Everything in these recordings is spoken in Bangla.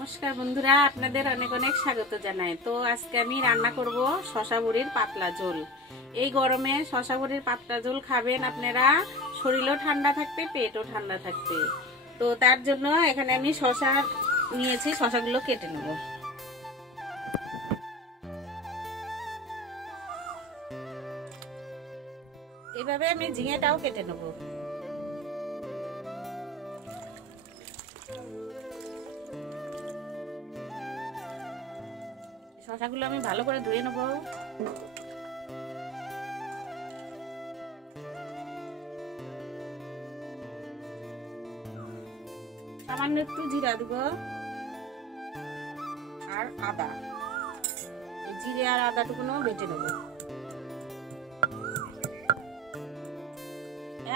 নমস্কার বন্ধুরা, আপনাদের অনেক অনেক স্বাগত জানাই। তো আজকে আমি রান্না করব শসা বড়ির পাতলা ঝোল। এই গরমে শসা বড়ির পাতলা ঝোল খাবেন আপনারা, শরীরও ঠান্ডা থাকবে, পেটও ঠান্ডা থাকবে। তো তার জন্য এখানে আমি শসা নিয়েছি, শসাগুলো কেটে নেব। এভাবে আমি ঝিঙেটাও কেটে নেব। শসাগুলো আমি ভালো করে ধুয়ে নেব। সামান্য একটু জিরা দেব আর আদা, জিরে আর আদাটুকুনো বেটে নেব,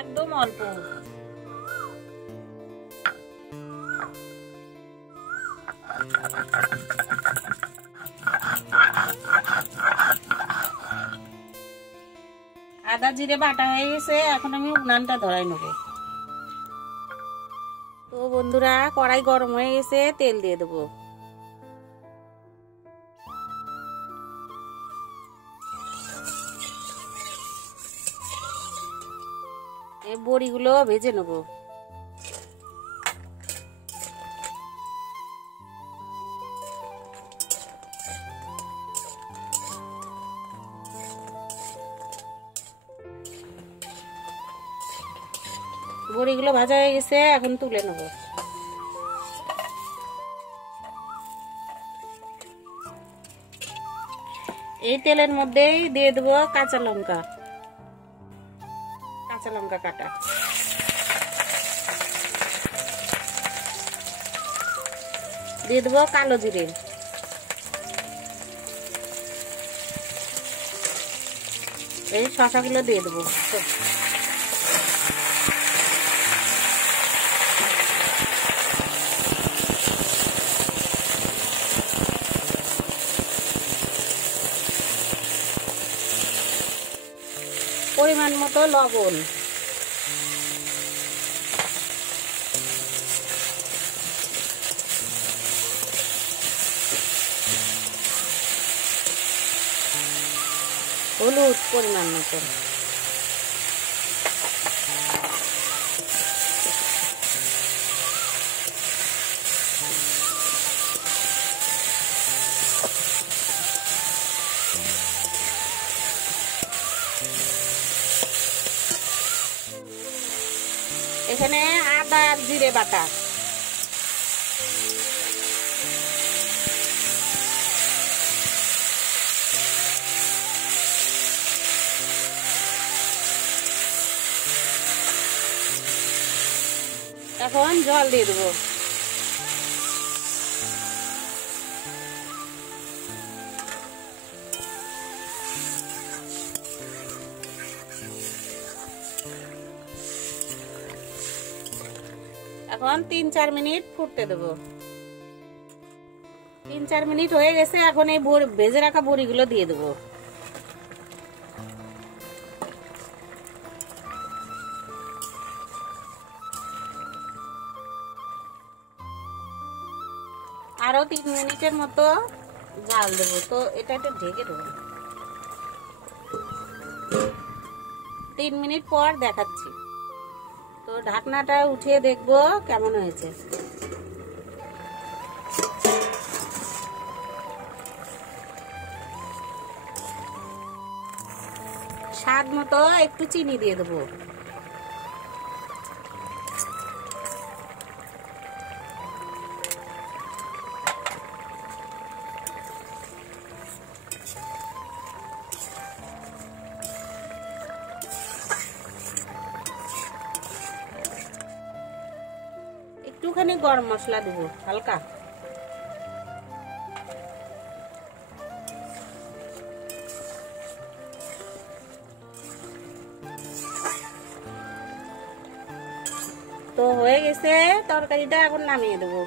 একদম অল্প। আদা জিরে বাটা হয়ে গেছে, এখন আমি উনানটা ধরাই নেব। তো বন্ধুরা, কড়াই গরম হয়ে গেছে, তেল দিয়ে দেবো। এই বড়িগুলো ভেজে নেব। বড়িগুলো ভাজা হয়ে গেছে, এখন তুলে নেব। এই তেলের মধ্যেই দিয়ে দেবো কাঁচা লঙ্কা কাটা, দিয়ে দেবো কালো জিরে, এই শসাগুলো দিয়ে দেবো। পরিমাণ মতো লবণ, হলুদ পরিমাণ মতো, এখানে আদা আর জিরে বাটা, এখন জল দিয়ে দেবো। এখন 3-4 মিনিট ফুটতে দেবো। 3-4 মিনিট হয়ে গেছে, এখন এই ভেজে রাখা বড়িগুলো দিয়ে দেবো। আরো 3 মিনিটের মতো জাল দেবো। তো এটা একটু ঢেকে দেবো। 3 মিনিট পর দেখাচ্ছি। তো ঢাকনাটা উঠিয়ে দেখবো কেমন হয়েছে। স্বাদ মতো একটু চিনি দিয়ে দেবো। একটুখানি গরম মশলা দেবো হালকা। তো হয়ে গেছে তরকারিটা, এখন নামিয়ে দেবো।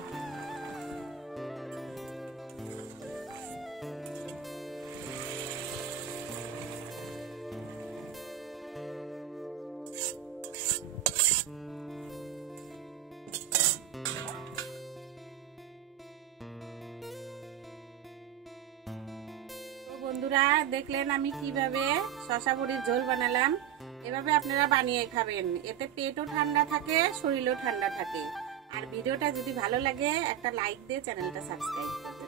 বন্ধুরা, দেখলেন আমি কিভাবে শশা বড়ির ঝোল বানালাম। এভাবে আপনারা বানিয়ে খাবেন, এতে পেটও ঠান্ডা থাকে, শরীরও ঠান্ডা থাকে। আর ভিডিওটা যদি ভালো লাগে একটা লাইক দিয়ে চ্যানেলটা সাবস্ক্রাইব করবেন।